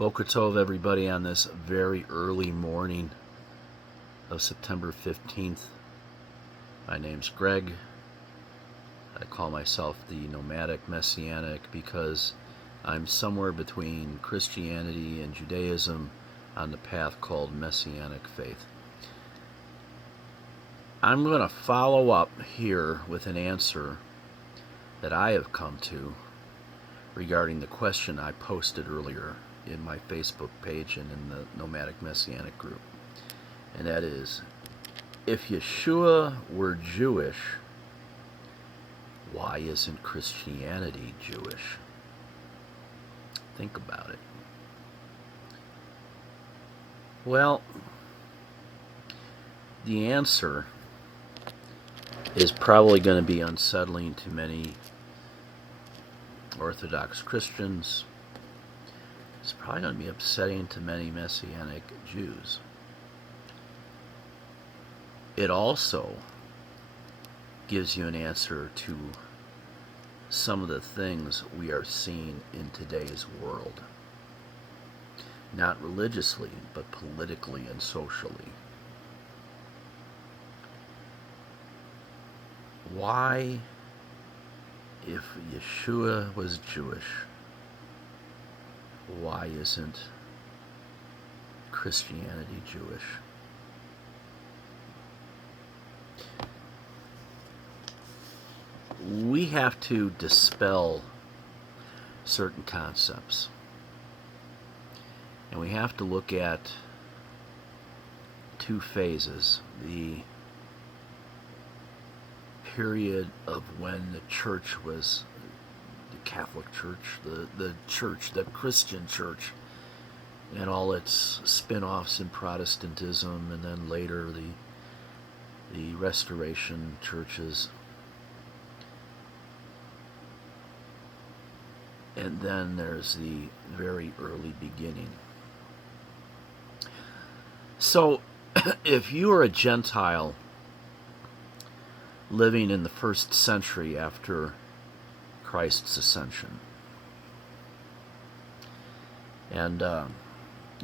Boker Tov, everybody, on this very early morning of September 15th. My name's Greg. I call myself the Nomadic Messianic because I'm somewhere between Christianity and Judaism on the path called Messianic faith. I'm going to follow up here with an answer that I have come to regarding the question I posted earlier in my Facebook page and in the Nomadic Messianic group. And that is, if Yeshua were Jewish, why isn't Christianity Jewish? Think about it. Well, the answer is probably going to be unsettling to many Orthodox Christians. It's probably going to be upsetting to many Messianic Jews. It also gives you an answer to some of the things we are seeing in today's world. Not religiously, but politically and socially. Why, if Yeshua was Jewish, why isn't Christianity Jewish? We have to dispel certain concepts. And we have to look at two phases. The period of when the church was the Catholic Church, the church, the Christian church, and all its spin-offs in Protestantism, and then later the Restoration churches. And then there's the very early beginning. So, if you are a Gentile living in the first century after Christ's ascension, and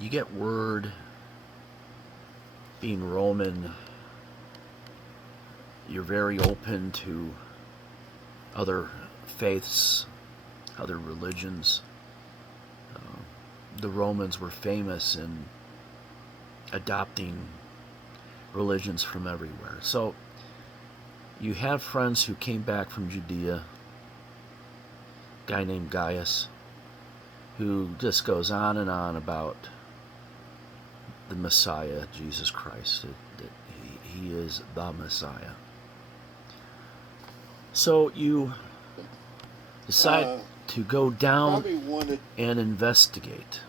you get word, being Roman, you're very open to other faiths, other religions. The Romans were famous in adopting religions from everywhere. So you have friends who came back from Judea, a guy named Gaius, who just goes on and on about the Messiah, Jesus Christ, that he is the Messiah. So you decide to go down and investigate.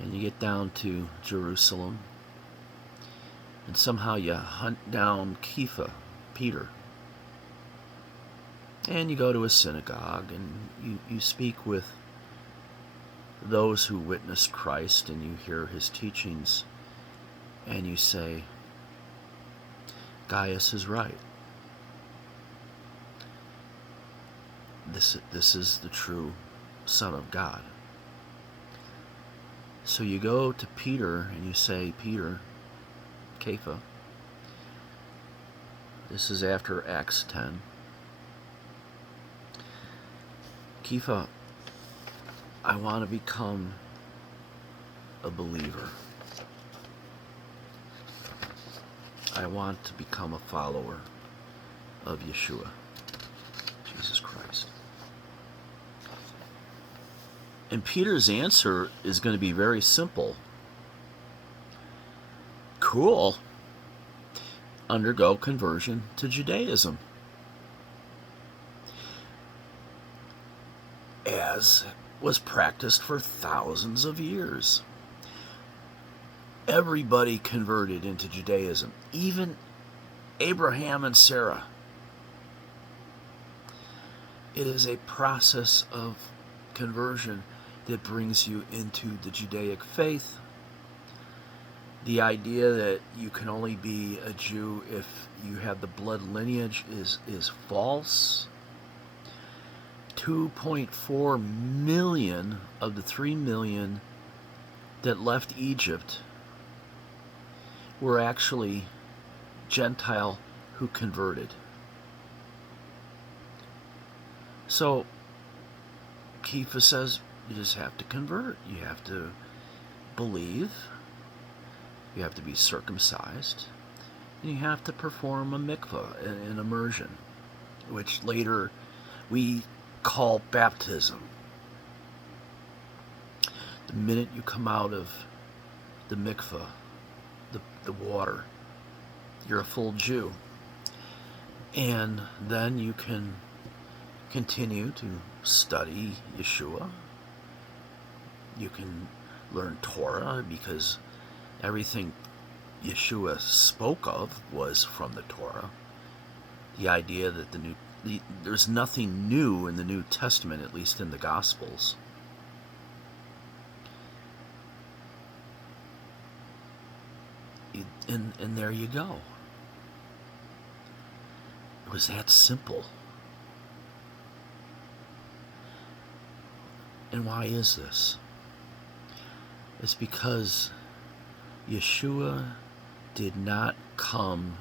And you get down to Jerusalem, and somehow you hunt down Peter. And you go to a synagogue, and you speak with those who witnessed Christ, and you hear his teachings, and you say, Gaius is right. This is the true Son of God. So you go to Peter and you say, Peter, Kepha, this is after Acts 10. Kepha, I want to become a believer. I want to become a follower of Yeshua, Jesus Christ. And Peter's answer is going to be very simple. Cool. Undergo conversion to Judaism. As was practiced for thousands of years. Everybody converted into Judaism, even Abraham and Sarah. It is a process of conversion that brings you into the Judaic faith. The idea that you can only be a Jew if you have the blood lineage is false. 2.4 million of the 3 million that left Egypt were actually Gentile who converted. So Kepha says you just have to convert. You have to believe. You have to be circumcised. And you have to perform a mikvah, an immersion, which later we call baptism. The minute you come out of the mikvah, the water, you're a full Jew. And then you can continue to study Yeshua. You can learn Torah, because everything Yeshua spoke of was from the Torah. The idea that there's nothing new in the New Testament, at least in the Gospels. And there you go. It was that simple. And why is this? It's because Yeshua did not come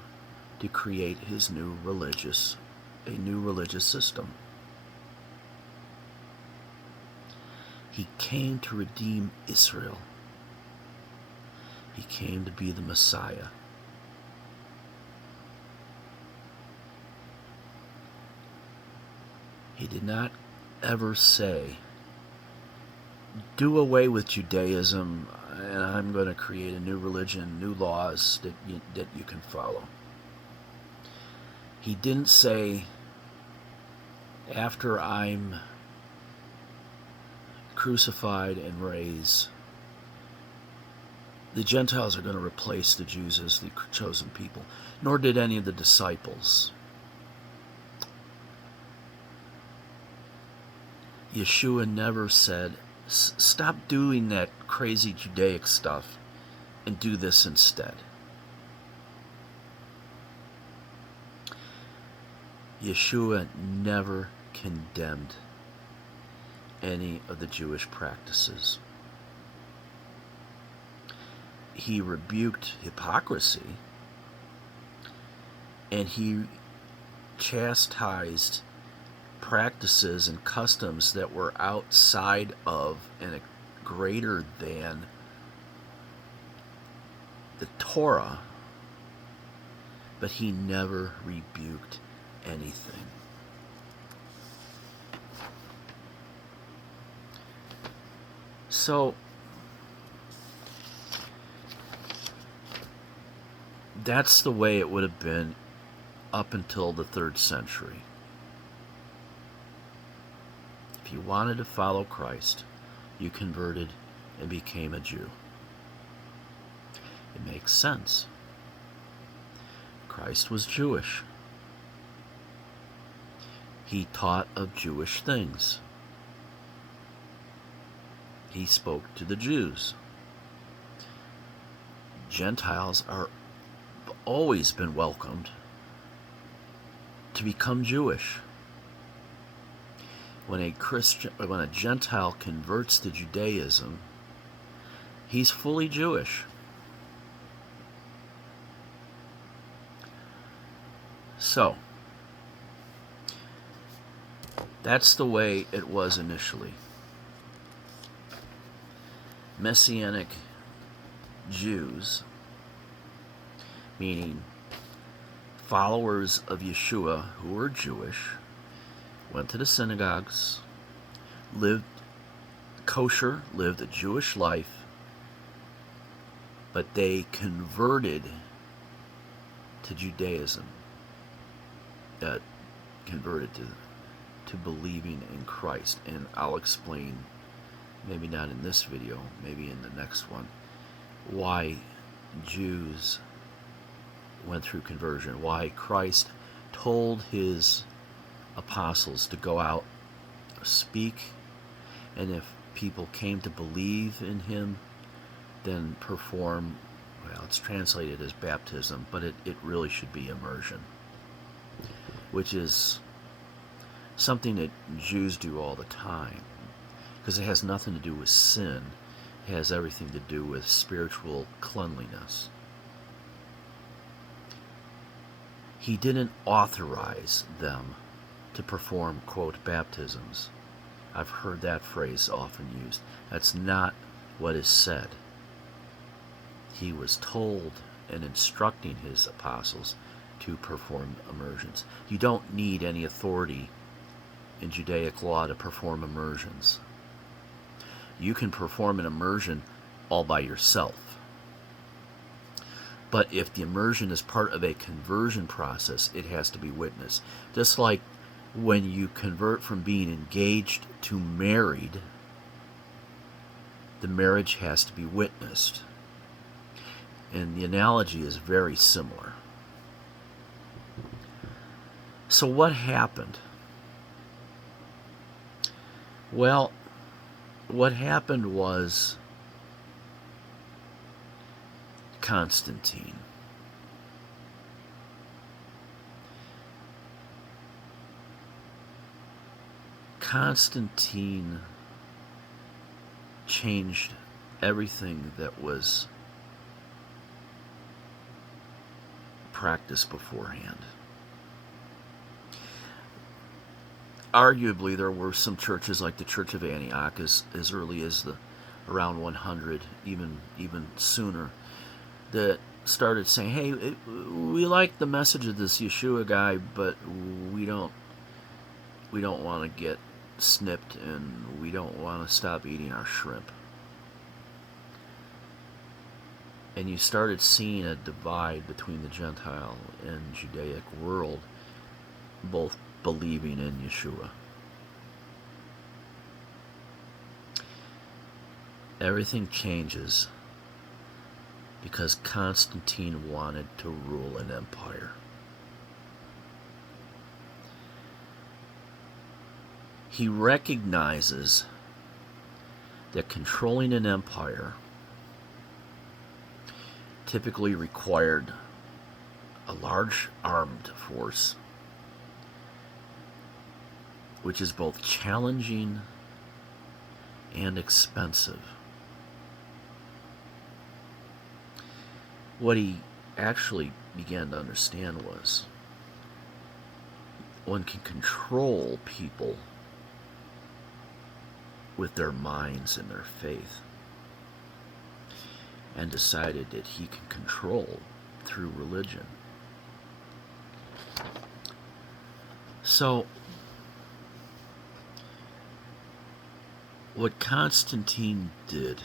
to create a new religious system. He came to redeem Israel. He came to be the Messiah. He did not ever say, do away with Judaism, and I'm going to create a new religion, new laws that you can follow. He didn't say, after I'm crucified and raised, the Gentiles are going to replace the Jews as the chosen people. Nor did any of the disciples. Yeshua never said, stop doing that crazy Judaic stuff and do this instead. Yeshua never condemned any of the Jewish practices. He rebuked hypocrisy, and he chastised practices and customs that were outside of and greater than the Torah, but he never rebuked anything. So that's the way it would have been up until the 3rd century. If you wanted to follow Christ, you converted and became a Jew. It makes sense. Christ was Jewish. He taught of Jewish things. He spoke to the Jews. Gentiles are always been welcomed to become Jewish. When a Gentile converts to Judaism, he's fully Jewish. So, that's the way it was initially. Messianic Jews, meaning followers of Yeshua who were Jewish, went to the synagogues, lived kosher, lived a Jewish life, but they converted to Judaism, converted to believing in Christ. And I'll explain, maybe not in this video, maybe in the next one, why Jews went through conversion, why Christ told his apostles to go out, speak, and if people came to believe in him, then perform, well, it's translated as baptism, but it really should be immersion, which is something that Jews do all the time, because it has nothing to do with sin. It has everything to do with spiritual cleanliness. He didn't authorize them to perform, quote, baptisms. I've heard that phrase often used. That's not what is said. He was told and instructing his apostles to perform immersions. You don't need any authority in Judaic law to perform immersions. You can perform an immersion all by yourself. But if the immersion is part of a conversion process, it has to be witnessed. Just like when you convert from being engaged to married, the marriage has to be witnessed. And the analogy is very similar. So what happened? Well, what happened was Constantine. Constantine changed everything that was practiced beforehand. Arguably, there were some churches like the Church of Antioch as early as around 100, even sooner, that started saying, "Hey, we like the message of this Yeshua guy, but we don't want to get snipped, and we don't want to stop eating our shrimp." And you started seeing a divide between the Gentile and Judaic world, both believing in Yeshua. Everything changes because Constantine wanted to rule an empire. He recognizes that controlling an empire typically required a large armed force, which is both challenging and expensive. What he actually began to understand was one can control people with their minds and their faith, and decided that he can control through religion. So, what Constantine did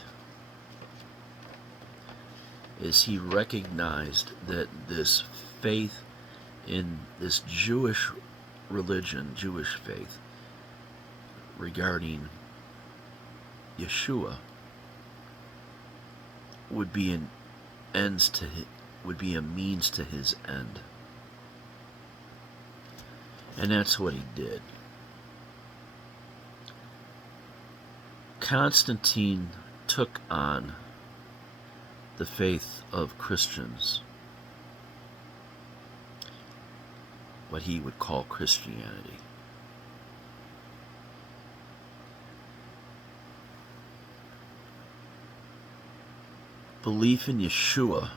is he recognized that this faith in this Jewish religion, Jewish faith, regarding Yeshua would be would be a means to his end. And that's what he did. Constantine took on the faith of Christians, what he would call Christianity. Belief in Yeshua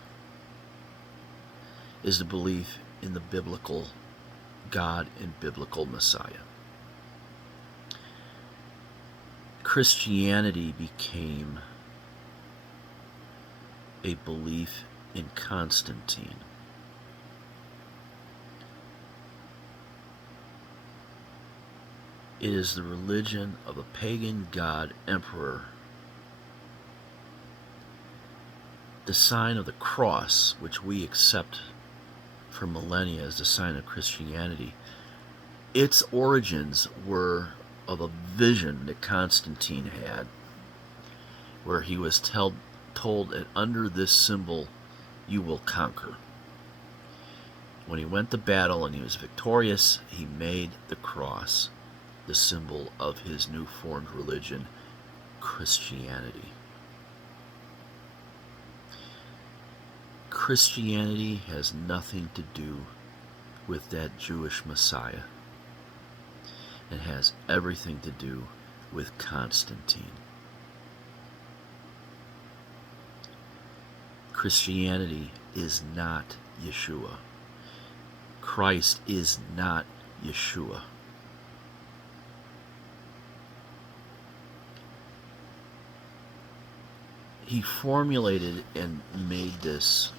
is the belief in the biblical God and biblical Messiah. Christianity became a belief in Constantine. It is the religion of a pagan god emperor. The sign of the cross, which we accept for millennia as the sign of Christianity, its origins were of a vision that Constantine had, where he was told that under this symbol you will conquer. When he went to battle and he was victorious, he made the cross the symbol of his new formed religion, Christianity. Christianity has nothing to do with that Jewish Messiah. and has everything to do with Constantine. Christianity is not Yeshua. Christ is not Yeshua. He formulated and made this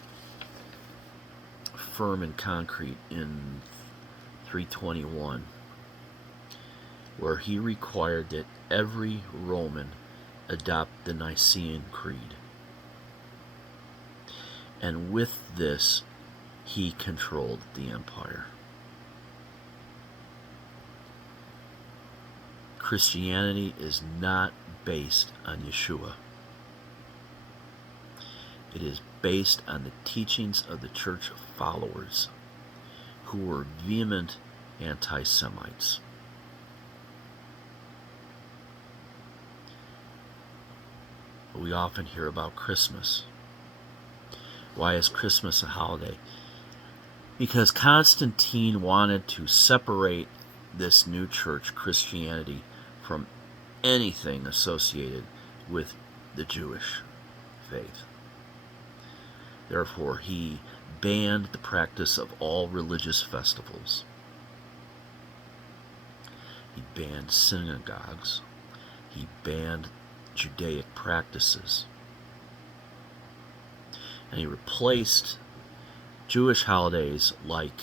firm and concrete in 321, where he required that every Roman adopt the Nicene Creed. And with this, he controlled the empire. Christianity is not based on Yeshua. It is based on the teachings of the church followers who were vehement anti-Semites. We often hear about Christmas. Why is Christmas a holiday? Because Constantine wanted to separate this new church, Christianity, from anything associated with the Jewish faith. Therefore, he banned the practice of all religious festivals. He banned synagogues. He banned Judaic practices. And he replaced Jewish holidays like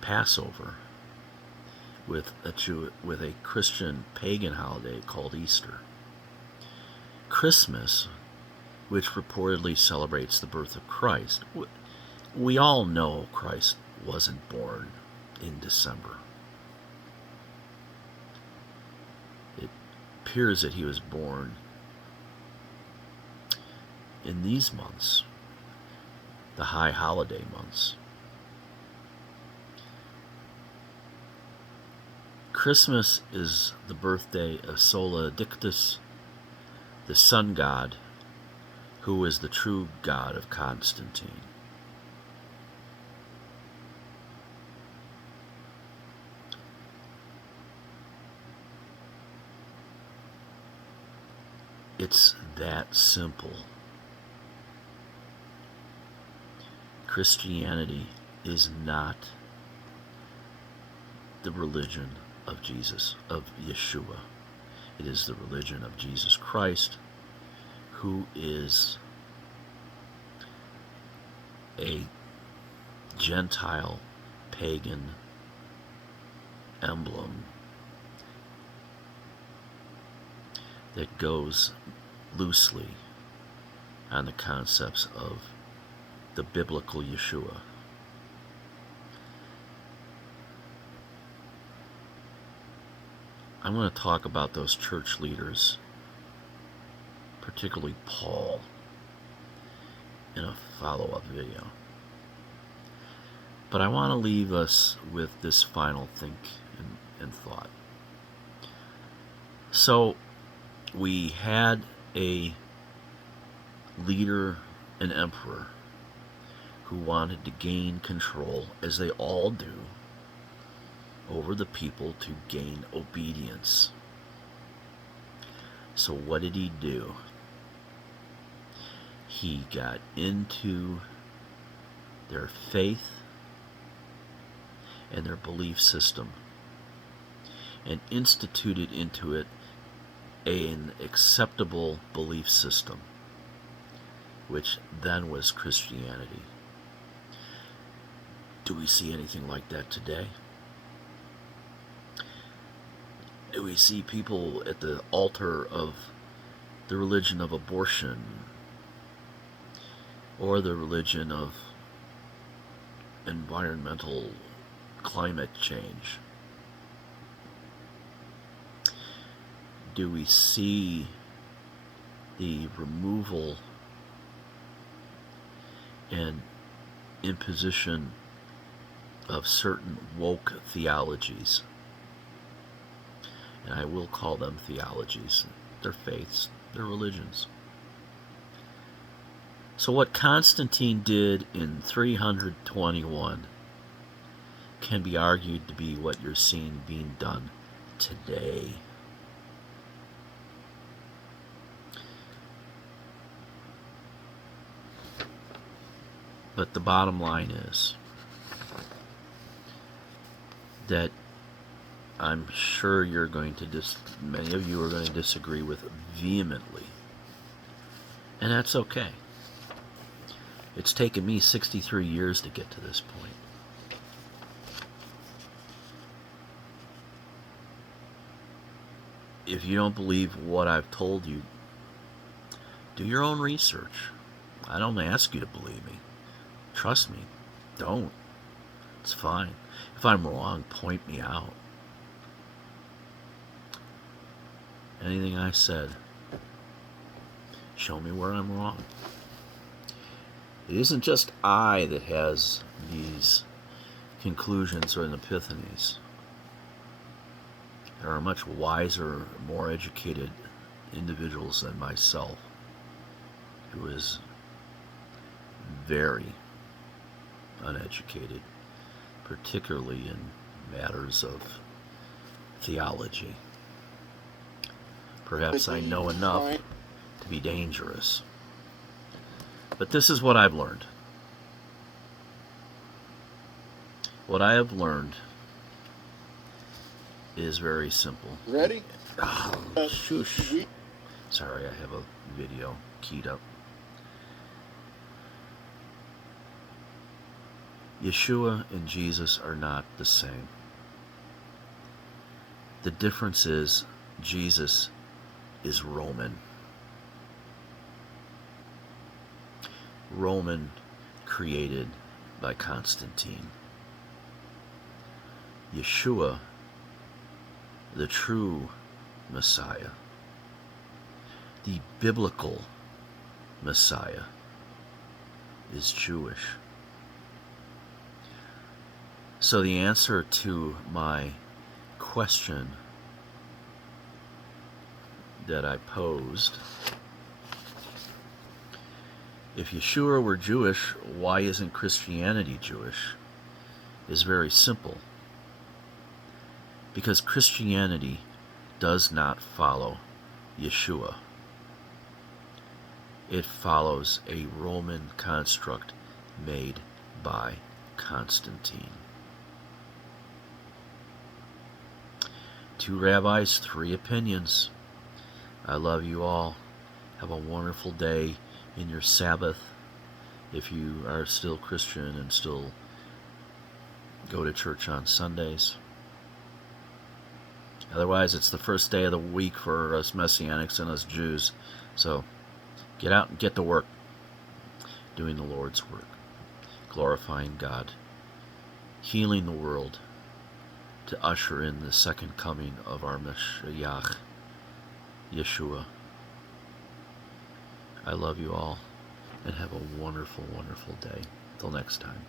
Passover with a Christian pagan holiday called Easter. Christmas, which reportedly celebrates the birth of Christ. We all know Christ wasn't born in December. It appears that he was born in these months, the high holiday months. Christmas is the birthday of Sola Dictus, the sun god, who is the true god of Constantine. It's that simple. Christianity is not the religion of Jesus, of Yeshua. It is the religion of Jesus Christ, who is a Gentile pagan emblem that goes loosely on the concepts of the biblical Yeshua. I'm going to talk about those church leaders, particularly Paul, in a follow-up video. But I want to leave us with this final think and thought. So, we had a leader, an emperor, who wanted to gain control, as they all do, over the people to gain obedience. So what did he do? He got into their faith and their belief system and instituted into it an acceptable belief system, which then was Christianity. Do we see anything like that today? Do we see people at the altar of the religion of abortion or the religion of environmental climate change? Do we see the removal and imposition of certain woke theologies? And I will call them theologies. They're faiths, they're religions. So what Constantine did in 321 can be argued to be what you're seeing being done today. But the bottom line is that I'm sure you're going to many of you are going to disagree with vehemently. And that's okay. It's taken me 63 years to get to this point. If you don't believe what I've told you, do your own research. I don't ask you to believe me. Trust me. Don't. It's fine. If I'm wrong, point me out. Anything I said, show me where I'm wrong. It isn't just I that has these conclusions or epiphanies. There are much wiser, more educated individuals than myself, who is very uneducated, particularly in matters of theology. Perhaps I know enough to be dangerous. But this is what I've learned. What I have learned is very simple. Ready? Oh, shush. Sorry, I have a video keyed up. Yeshua and Jesus are not the same. The difference is Jesus is Roman. Roman, created by Constantine. Yeshua, the true Messiah, the biblical Messiah, is Jewish. So the answer to my question that I posed, if Yeshua were Jewish, why isn't Christianity Jewish, is very simple. Because Christianity does not follow Yeshua. It follows a Roman construct made by Constantine. 2 rabbis, 3 opinions. I love you all. Have a wonderful day in your Sabbath, if you are still Christian and still go to church on Sundays. Otherwise, it's the first day of the week for us Messianics and us Jews. So get out and get to work, doing the Lord's work, glorifying God, healing the world, to usher in the second coming of our Mashiach, Yeshua. I love you all, and have a wonderful, wonderful day. Till next time.